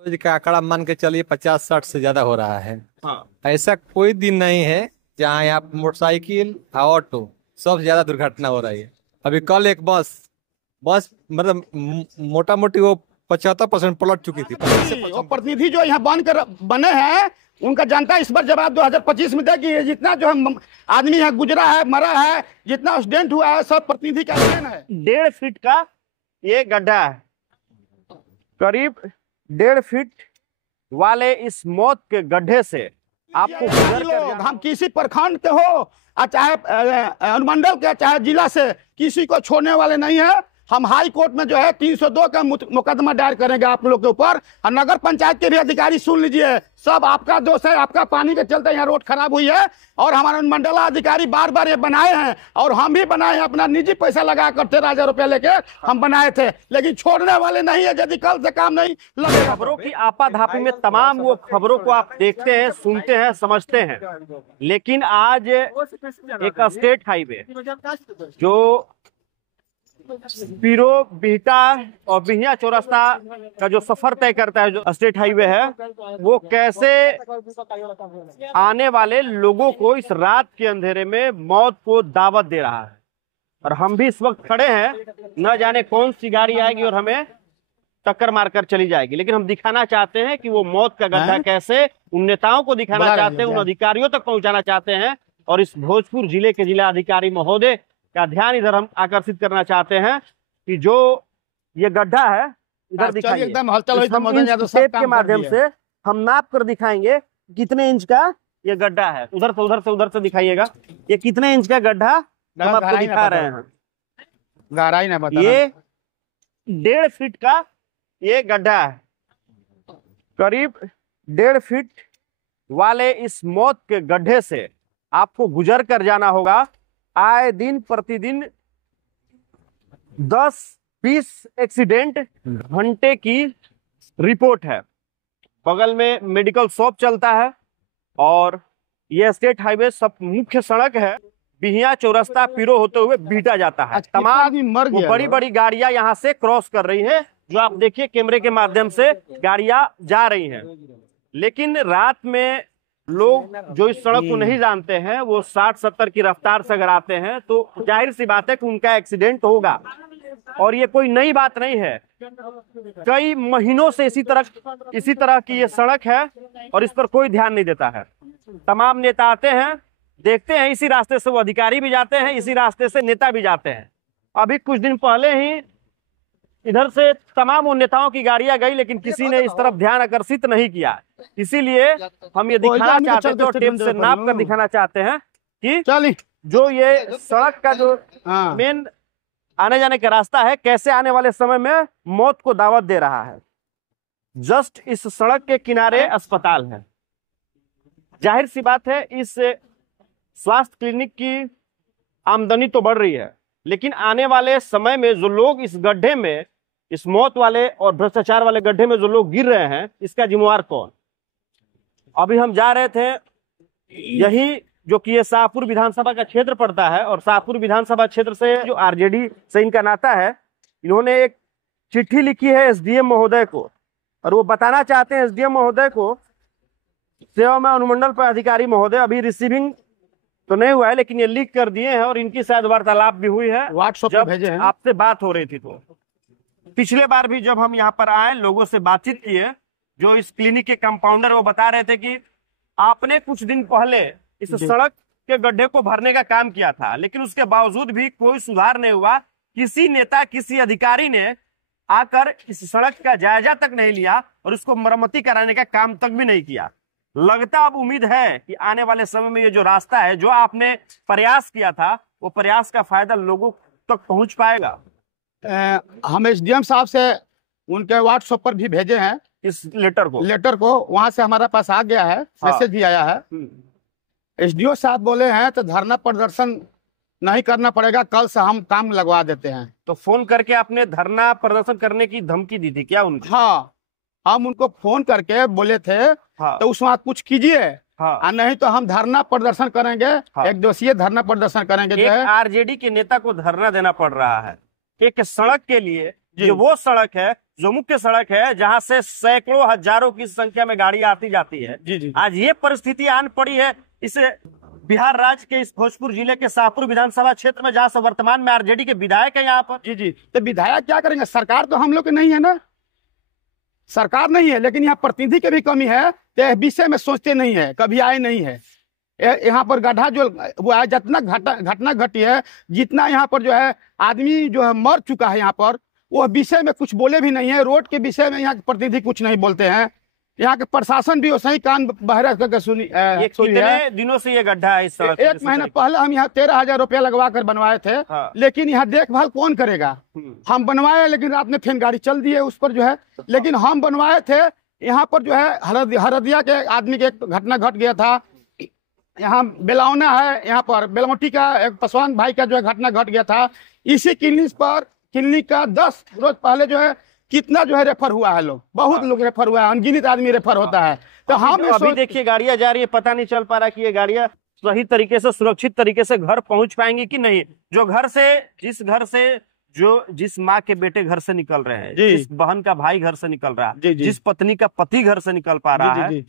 रोज का आंकड़ा मान के चलिए 50-60 से ज्यादा हो रहा है। हाँ। ऐसा कोई दिन नहीं है जहाँ यहाँ मोटरसाइकिल ऑटो सबसे ज्यादा दुर्घटना हो रही है। अभी कल एक बस बस मतलब मोटा मोटी वो 75% पलट चुकी थी। वो प्रतिनिधि जो यहाँ बने हैं उनका जनता इस बार जवाब 2025 में देगी। जितना जो है आदमी है गुजरा है मरा है, जितना एक्सीडेंट हुआ है, सब प्रतिनिधि का देन है। 1.5 फीट का ये गड्ढा है, करीब 1.5 फीट वाले इस मौत के गड्ढे से आपको लोग हम किसी प्रखंड के हो चाहे अनुमंडल के चाहे जिला से किसी को छोड़ने वाले नहीं है। हम हाई कोर्ट में जो है 302 का मुकदमा दायर करेंगे आप लोग के ऊपर। और नगर पंचायत के भी अधिकारी सुन लीजिए, सब आपका दोष है। आपका पानी के चलते यहाँ रोड खराब हुई है और हमारे मंडला अधिकारी बार बार ये बनाए हैं और हम भी बनाए हैं, अपना निजी पैसा लगा कर 13,000 रुपया लेके हम बनाए थे, लेकिन छोड़ने वाले नहीं है। यदि कल से काम नहीं लगेगा। खबरों की आपाधापी में तमाम वो खबरों को आप देखते हैं, सुनते हैं, समझते हैं, लेकिन आज एक स्टेट हाईवे जो पीरो बिहटा और बिहिया चौरास्ता का जो सफर तय करता है, जो स्टेट हाईवे है, वो कैसे आने वाले लोगों को इस रात के अंधेरे में मौत को दावत दे रहा है। और हम भी इस वक्त खड़े हैं, न जाने कौन सी गाड़ी आएगी और हमें टक्कर मारकर चली जाएगी, लेकिन हम दिखाना चाहते हैं कि वो मौत का गड्ढा कैसे उन नेताओं को दिखाना चाहते हैं, उन अधिकारियों तक पहुंचाना चाहते हैं। और इस भोजपुर जिले के जिला अधिकारी महोदय का ध्यान इधर हम आकर्षित करना चाहते हैं कि जो ये गड्ढा है इधर दिखाइए। एकदम हलचल टेप के माध्यम से हम नाप कर दिखाएंगे कितने इंच का ये गड्ढा है। उधर से दिखाइएगा ये कितने इंच का गड्ढा हम आपको दिखा रहे हैं। गहराई ना बता। ये 1.5 फीट का ये गड्ढा है, करीब 1.5 फीट वाले इस मौत के गड्ढे से आपको गुजर कर जाना होगा। आए दिन प्रतिदिन 10-20 एक्सीडेंट घंटे की रिपोर्ट है। बगल में मेडिकल शॉप चलता है और यह स्टेट हाईवे सब मुख्य सड़क है। बिहिया चौरास्ता पीरो होते हुए बीटा जाता है। तमाम बड़ी बड़ी गाड़ियां यहां से क्रॉस कर रही हैं, जो आप देखिए कैमरे के माध्यम से गाड़ियां जा रही हैं। लेकिन रात में लोग जो इस सड़क को नहीं जानते हैं, वो 60-70 की रफ्तार से अगर आते हैं तो जाहिर सी बात है कि उनका एक्सीडेंट होगा। और ये कोई नई बात नहीं है, कई महीनों से इसी तरह की ये सड़क है और इस पर कोई ध्यान नहीं देता है। तमाम नेता आते हैं, देखते हैं, इसी रास्ते से वो अधिकारी भी जाते हैं, इसी रास्ते से नेता भी जाते हैं। अभी कुछ दिन पहले ही इधर से तमाम उन नेताओं की गाड़ियां गई, लेकिन किसी ने इस तरफ ध्यान आकर्षित नहीं किया। इसीलिए हम ये दिखाना चाहते हैं, तो टेप से नाप कर दिखाना चाहते हैं कि जो ये सड़क का जो मेन आने जाने का रास्ता है, कैसे आने वाले समय में मौत को दावत दे रहा है। जस्ट इस सड़क के किनारे अस्पताल है। जाहिर सी बात है इस स्वास्थ्य क्लिनिक की आमदनी तो बढ़ रही है, लेकिन आने वाले समय में जो लोग इस गड्ढे में, इस मौत वाले और भ्रष्टाचार वाले गड्ढे में जो लोग गिर रहे हैं, इसका जिम्मेवार कौन? अभी हम जा रहे थे, यही जो कि ये शाहपुर विधानसभा का क्षेत्र पड़ता है और शाहपुर विधानसभा क्षेत्र से जो आरजेडी से इनका नाता है, इन्होंने एक चिट्ठी लिखी है एसडीएम महोदय को और वो बताना चाहते हैं एसडीएम महोदय को, सेवा में अनुमंडल पर अधिकारी महोदय, अभी रिसीविंग तो नहीं हुआ है लेकिन ये लिख कर दिए हैं और इनकी शायद वार्तालाप भी हुई है, व्हाट्सएप पे भेजे हैं। आपसे बात हो रही थी। तो पिछले बार भी जब हम यहाँ पर आए, लोगों से बातचीत किए, जो इस क्लिनिक के कंपाउंडर, वो बता रहे थे कि आपने कुछ दिन पहले इस सड़क के गड्ढे को भरने का काम किया था, लेकिन उसके बावजूद भी कोई सुधार नहीं हुआ। किसी नेता, किसी अधिकारी ने आकर इस सड़क का जायजा तक नहीं लिया और उसको मरम्मती कराने का काम तक भी नहीं किया। लगता अब उम्मीद है कि आने वाले समय में ये जो रास्ता है, जो आपने प्रयास किया था, वो प्रयास का फायदा लोगों तक पहुंच पाएगा। हम एसडीएम साहब से उनके व्हाट्सएप पर भी भेजे हैं इस लेटर को वहां से हमारे पास आ गया है, मैसेज भी आया है। एसडीओ साहब बोले हैं तो धरना प्रदर्शन नहीं करना पड़ेगा, कल से हम काम लगवा देते हैं। तो फोन करके आपने धरना प्रदर्शन करने की धमकी दी थी क्या उनको? हाँ, हम उनको फोन करके बोले थे तो उस वक्त कुछ कीजिए, नहीं तो हम धरना प्रदर्शन करेंगे, एक दिवसीय धरना प्रदर्शन करेंगे। जो है आरजेडी के नेता को धरना देना पड़ रहा है एक सड़क के लिए, जो वो सड़क है जो मुख्य सड़क है जहां से सैकड़ों हजारों की संख्या में गाड़ी आती जाती है, जी। आज ये परिस्थिति आन पड़ी है इस बिहार राज्य के इस भोजपुर जिले के शाहपुर विधानसभा क्षेत्र में, जहां से वर्तमान में आरजेडी के विधायक है यहाँ पर। जी। तो विधायक क्या करेंगे? सरकार तो हम लोग की नहीं है ना, सरकार नहीं है, लेकिन यहाँ प्रतिनिधि की भी कमी है। तो इस विषय में सोचते नहीं है, कभी आए नहीं है। यहाँ पर गड्ढा जो वो है, जितना घटना घटी है, जितना यहाँ पर जो है आदमी जो है मर चुका है यहाँ पर, वो विषय में कुछ बोले भी नहीं है। रोड के विषय में यहाँ के प्रतिनिधि कुछ नहीं बोलते हैं। यहाँ के प्रशासन भी वैसे ही कान बहरा करके सुनी है। कितने दिनों से ये गड्ढा है इस सड़क? एक महीना पहले हम यहाँ 13,000 रुपया लगवा कर बनवाए थे। हाँ। लेकिन यहाँ देखभाल कौन करेगा? हम बनवाए, लेकिन रात में फिर गाड़ी चल दी है उस पर जो है। लेकिन हम बनवाए थे, यहाँ पर जो है हरदिया के आदमी के घटना घट गया था। यहाँ बेलौना है, यहाँ पर बेलौटी का एक पासवान भाई का जो है घटना घट गया था। इसी क्लिनिक का 10 रोज पहले जो है कितना जो है रेफर हुआ है, लोग बहुत लोग रेफर हुआ है, अनगिनत आदमी रेफर होता है। तो हम अभी देखिए गाड़ियां जा रही है, पता नहीं चल पा रहा कि ये गाड़ियां सही तरीके से सुरक्षित तरीके से घर पहुंच पाएंगी कि नहीं। जिस माँ के बेटे घर से निकल रहे हैं, जिस बहन का भाई घर से निकल रहा है, जिस पत्नी का पति घर से निकल पा रहा है,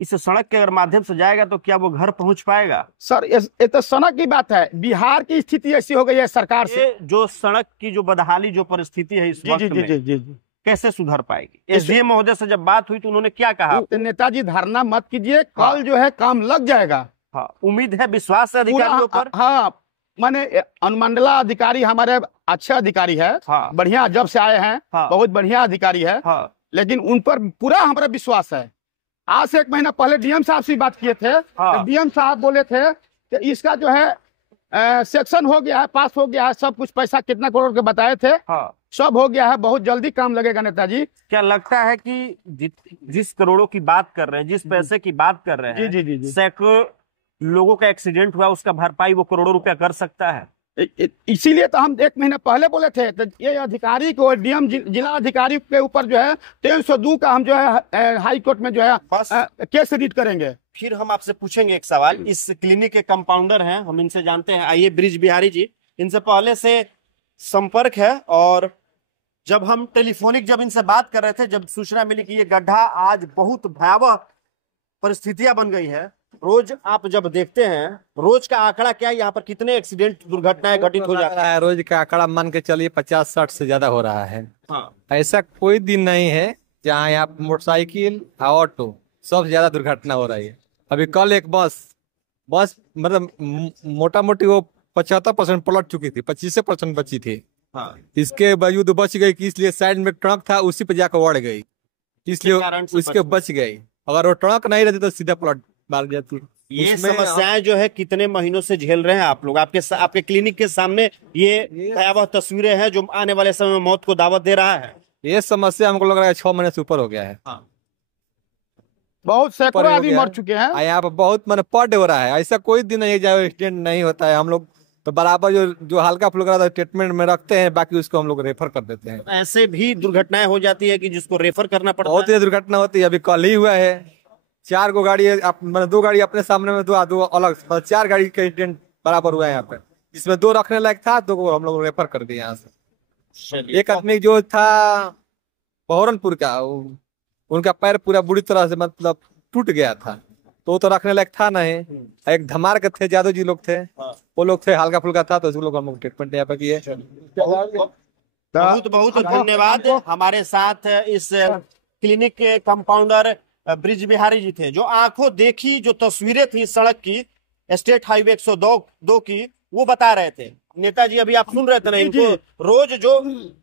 इस सड़क के अगर माध्यम से जाएगा तो क्या वो घर पहुंच पाएगा? सर ये तो सड़क की बात है। बिहार की स्थिति ऐसी हो गई है सरकार से, जो सड़क की जो बदहाली जो परिस्थिति है इस वक्त में कैसे सुधर पाएगी? एसडीएम महोदय से जब बात हुई तो उन्होंने क्या कहा? नेताजी धरना मत कीजिए, कल जो है काम लग जाएगा। हाँ, उम्मीद है, विश्वास है अधिकारियों पर। हाँ, माने अनुमंडला अधिकारी हमारे अच्छे अधिकारी है। हाँ। बढ़िया, जब से आए हैं। हाँ। बहुत बढ़िया अधिकारी है। हाँ। लेकिन उन पर पूरा हमारा विश्वास है। आज से 1 महीना पहले डीएम साहब से बात किए थे। हाँ। डीएम साहब बोले थे कि इसका जो है सेक्शन हो गया है, पास हो गया है, सब कुछ पैसा कितना करोड़ के बताए थे। हाँ। सब हो गया है, बहुत जल्दी काम लगेगा नेताजी। क्या लगता है कि जिस करोड़ों की बात कर रहे हैं, जिस पैसे की बात कर रहे हैं, जी। सैकड़ों लोगों का एक्सीडेंट हुआ, उसका भरपाई वो करोड़ों रुपया कर सकता है? इसीलिए तो हम 1 महीना पहले बोले थे। तो ये अधिकारी को, डीएम जिला अधिकारी के ऊपर जो है 302 का हम जो है हाई कोर्ट में जो है केस रीड करेंगे। फिर हम आपसे पूछेंगे एक सवाल। इस क्लिनिक के कंपाउंडर हैं, हम इनसे जानते हैं। आइए, ब्रिज बिहारी जी, इनसे पहले से संपर्क है, और जब हम जब इनसे बात कर रहे थे, जब सूचना मिली कि ये गड्ढा आज बहुत भयावह परिस्थितियां बन गई है, रोज आप जब देखते हैं, रोज का आंकड़ा क्या है, यहाँ पर कितने एक्सीडेंट दुर्घटनाएं घटित हो जाता है? रोज का आंकड़ा मान के चलिए 50-60 से ज्यादा हो रहा है। हाँ। ऐसा कोई दिन नहीं है जहाँ यहाँ मोटरसाइकिल ऑटो सबसे ज्यादा दुर्घटना हो रही है। अभी कल एक बस मतलब मोटा मोटी वो 75% पलट चुकी थी, 25% बची थी। हाँ। इसके बावजूद बच गई कि इसलिए साइड में ट्रक था, उसी पे जाकर उड़ गई, इसलिए उसके बच गई। अगर वो ट्रक नहीं रहती तो सीधा पलट मार जाती। ये समस्याएं जो है कितने महीनों से झेल रहे हैं आप लोग? आपके क्लिनिक के सामने ये भयावह तस्वीरें हैं जो आने वाले समय में मौत को दावत दे रहा है। ये समस्या हमको लग रहा है 6 महीने से ऊपर हो गया है। हाँ। बहुत सैकड़ों आदमी मर चुके हैं यहाँ पर, बहुत पर डे हो रहा है। ऐसा कोई दिन नहीं जब एक्सीडेंट नहीं होता है। हम लोग तो बराबर जो हल्का फुल्का ट्रीटमेंट में रखते हैं, बाकी उसको हम लोग रेफर कर देते हैं। ऐसे भी दुर्घटनाएं हो जाती है कि जिसको रेफर करना पड़ता है? बहुत ही दुर्घटना होती है। अभी कल ही हुआ है, 4 गो गाड़ी, मैंने 2 गाड़ी अपने सामने में, 2 अलग, 4 गाड़ी का एक्सीडेंट बराबर हुआ है यहाँ पे, जिसमें 2 रखने लायक था, 2 को हम लोग रेफर कर दिए यहाँ से। एक आदमी जो था बहरनपुर का, उनका पैर पूरा बुरी तरह से मतलब टूट गया था, तो रखने लायक था नहीं। एक धमार के थे, जादव जी लोग थे, वो लोग थे, हल्का फुल्का था, तो लोग हम लोग ट्रीटमेंट यहाँ पे किए। बहुत बहुत धन्यवाद। हमारे साथ इस क्लिनिक के कंपाउंडर ब्रिज बिहारी जी थे, जो आंखों देखी जो तस्वीरें थी सड़क की, स्टेट हाईवे 102 की, वो बता रहे थे। नेताजी, अभी आप सुन रहे थे ना, इनको रोज जो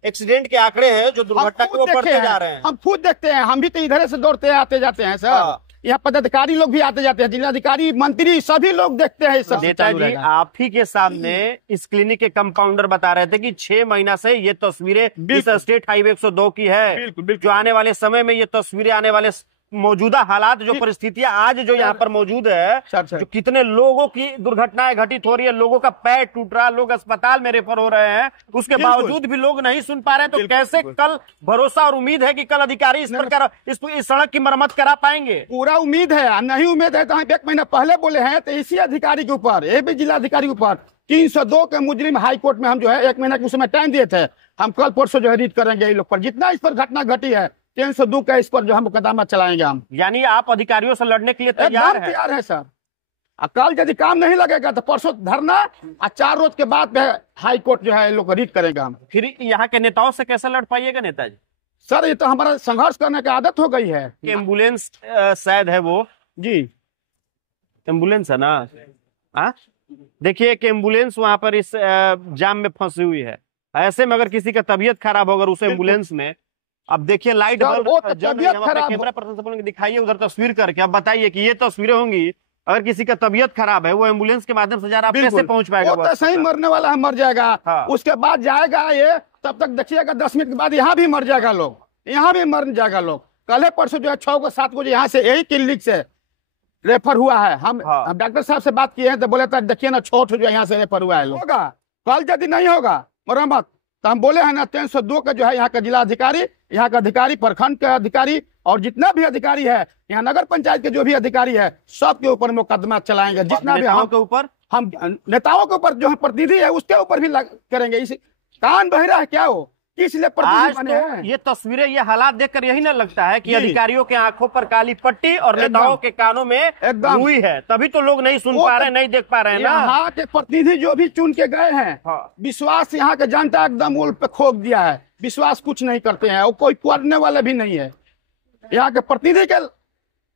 एक्सीडेंट के आंकड़े हैं, जो दुर्घटना के वो बढ़ते जा रहे हैं। हम खुद देखते हैं, हम भी तो इधर से दौड़ते आते जाते हैं सर। यहाँ पदाधिकारी लोग भी आते जाते हैं, जिलाधिकारी, मंत्री, सभी लोग देखते हैं। सब नेताजी, आप ही के सामने इस क्लिनिक के कंपाउंडर बता रहे थे कि 6 महीना से ये तस्वीरें इस स्टेट हाईवे 102 की है। बिल्कुल। जो आने वाले समय में ये तस्वीरें आने वाले मौजूदा हालात, जो परिस्थितियां आज जो यहाँ पर मौजूद है, सर। जो कितने लोगों की दुर्घटनाएं घटित हो रही है, लोगों का पैर टूट रहा, लोग अस्पताल में रेफर हो रहे हैं, उसके बावजूद भी लोग नहीं सुन पा रहे हैं। तो कैसे कल भरोसा और उम्मीद है कि कल अधिकारी इस प्रकार इस सड़क की मरम्मत करा पाएंगे? पूरा उम्मीद है, नहीं उम्मीद है तो हम 1 महीना पहले बोले हैं। तो इसी अधिकारी के ऊपर, ये भी जिला अधिकारी के ऊपर 302 के मुजरिम हाई कोर्ट में हम जो है 1 महीना के समय टाइम दिए थे। हम कल परसों जो है रीड करेंगे इन लोग पर, जितना इस पर घटना घटी है 302 का, इस पर जो हम मुकदमा चलाएंगे हम। यानी आप अधिकारियों से लड़ने के लिए तैयार है सर। कल यदि काम नहीं लगेगा तो परसों धरना, और 4 रोज के बाद हाई कोर्ट जो है लोग रीड करेंगे हम। फिर यहाँ के नेताओं से कैसे लड़ पाइएगा नेताजी? सर ये तो हमारा संघर्ष करने की आदत हो गई है। एम्बुलेंस शायद है वो जी, एम्बुलेंस है ना? हाँ, देखिए एक एम्बुलेंस वहां पर इस जाम में फंसी हुई है। ऐसे में अगर किसी का तबीयत खराब होगा उस एम्बुलेंस में, अब देखिए लाइट कैमरा पर्सन से बोलेंगे दिखाइए उधर तस्वीर करके, अब बताइए कि ये तस्वीरें होंगी, अगर किसी का तबीयत खराब है वो एम्बुलेंस के माध्यम से जा रहा है, कैसे पहुंच पाएगा? वो तो सही मरने वाला है, मर जाएगा। हाँ। उसके बाद जाएगा ये, तब तक देखिएगा 10 मिनट के बाद यहाँ भी मर जाएगा लोग, यहाँ भी मर जाएगा लोग। कल परसों जो है 6 को 7 बजे यहाँ से यही क्लिनिक से रेफर हुआ है। हम डॉक्टर साहब से बात किए हैं तो बोले था देखिए ना, छोट जो यहाँ से रेफर हुआ है। होगा कल यदि नहीं होगा मरम्मत तो हम बोले हैं ना 302 का जो है यहाँ का जिला अधिकारी, यहाँ का अधिकारी, प्रखंड के अधिकारी और जितना भी अधिकारी है, यहाँ नगर पंचायत के जो भी अधिकारी है, सबके ऊपर मुकदमा चलाएंगे। जितना भी हम के ऊपर, हम नेताओं के ऊपर जो है प्रतिनिधि है उसके ऊपर भी करेंगे। इस कान बहिरा है क्या वो, किस लिए प्रतिनिधि बने हैं? ये तस्वीरें, ये हालात देखकर यही ना लगता है कि अधिकारियों के आंखों पर काली पट्टी और नेताओं के कानों में एकदम रुई है, तभी तो लोग नहीं सुन पा रहे, नहीं देख पा रहे हैं ना। यहाँ के प्रतिनिधि जो भी चुन के गए हैं, विश्वास यहाँ के जनता एकदम उल पे खोप दिया है, विश्वास कुछ नहीं करते हैं, वो कोई करने वाले भी नहीं है। यहाँ के प्रतिनिधि के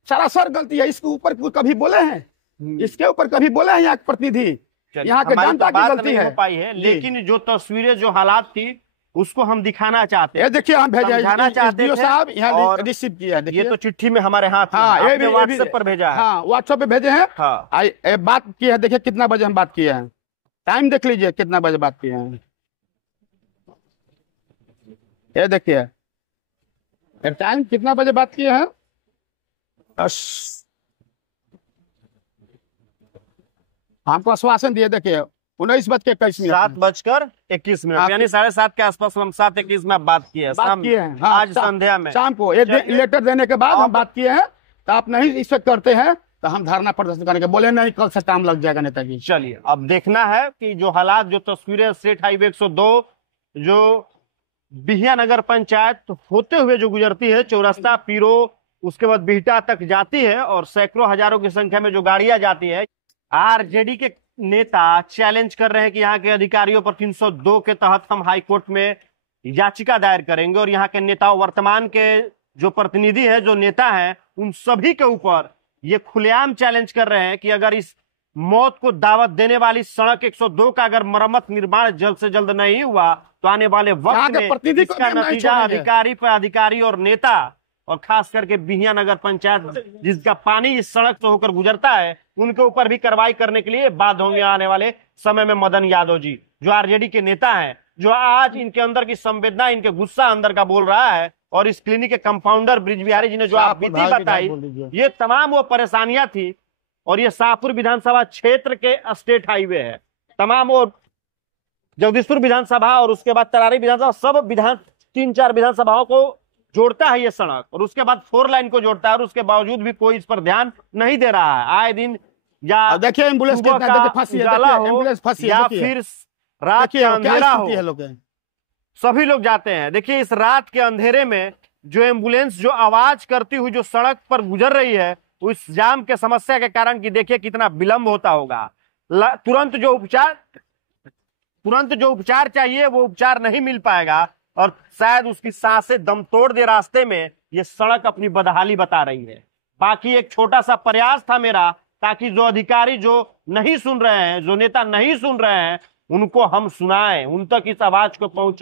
सरासर गलती है। इसके ऊपर कभी बोले हैं? इसके ऊपर कभी बोले हैं यहाँ के प्रतिनिधि? यहाँ के जनता की गलती है। पाई है, लेकिन जो तस्वीरें, जो हालात थी, उसको हम दिखाना चाहते हैं। देखिए हम भेजा चाहते हैं साहब, यहाँ रिसीव किया। ये तो चिट्ठी में हमारे हाथ, हाँ, ये व्हाट्सएप पर भेजा है। हाँ, व्हाट्सएप पे भेजे हैं। हाँ, बात की है, देखिए कितना बजे हम बात किए हैं, टाइम देख लीजिए कितना बजे बात किए हैं। ये देखिए टाइम कितना बजे बात किए हैं। हमको आश्वासन दिए, देखिए 19:21, 7:21, यानी 7:30 के आसपास हम 7:21 में बात किए हैं। हाँ, आज संध्या में, शाम को लेटर देने के बाद हम बात किए हैं। तो आप नहीं रिस्पेक्ट करते हैं तो हम धरना प्रदर्शन करेंगे। बोले नहीं कल से काम लग जाएगा नेताजी। चलिए अब देखना है कि जो हालात, जो तस्वीरें स्टेट हाईवे 102 जो बिहिया नगर पंचायत होते हुए जो गुजरती है, चौरस्ता, पीरो, उसके बाद बिहटा तक जाती है और सैकड़ों हजारों की संख्या में जो गाड़ियां जाती है, आरजेडी के नेता चैलेंज कर रहे हैं कि यहाँ के अधिकारियों पर 302 के तहत हम हाई कोर्ट में याचिका दायर करेंगे। और यहाँ के नेता, वर्तमान के जो प्रतिनिधि है, जो नेता हैं, उन सभी के ऊपर ये खुलेआम चैलेंज कर रहे हैं कि अगर इस मौत को दावत देने वाली सड़क 102 का अगर मरम्मत निर्माण जल्द से जल्द नहीं हुआ तो आने वाले वक्त में इसका नतीजा अधिकारी और नेता, और खास करके बिहिया नगर पंचायत जिसका पानी इस सड़क से होकर गुजरता है, उनके ऊपर भी कार्रवाई करने के लिए बाध्य होंगे आने वाले समय में। मदन यादव जी जो आरजेडी के नेता हैं, जो आज इनके अंदर की संवेदना, इनके गुस्सा अंदर का बोल रहा है, और इस क्लिनिक के कंपाउंडर ब्रिज बिहारी जी ने जो आप विधि बताई, ये तमाम वो परेशानियां थी। और ये शाहपुर विधानसभा क्षेत्र के स्टेट हाईवे है, तमाम वो जगदीशपुर विधानसभा और उसके बाद तरारी विधानसभा, सब 3-4 विधानसभाओं को जोड़ता है ये सड़क, और उसके बाद 4 लाइन को जोड़ता है। और उसके बावजूद भी कोई इस पर ध्यान नहीं दे रहा है। आए दिन या देखिए एम्बुलेंस उजाला हो या फिर रात के अंधेरा हो, सभी लोग जाते हैं। देखिए इस रात के अंधेरे में जो एम्बुलेंस जो आवाज करती हुई जो सड़क पर गुजर रही है, उस जाम के समस्या के कारण कि देखिए कितना विलंब होता होगा। तुरंत जो उपचार चाहिए वो उपचार नहीं मिल पाएगा, और शायद उसकी सांसें दम तोड़ दे रास्ते में। ये सड़क अपनी बदहाली बता रही है। बाकी एक छोटा सा प्रयास था मेरा, ताकि जो अधिकारी जो नहीं सुन रहे हैं, जो नेता नहीं सुन रहे हैं, उनको हम सुनाएं, उन तक इस आवाज को पहुंचाएं।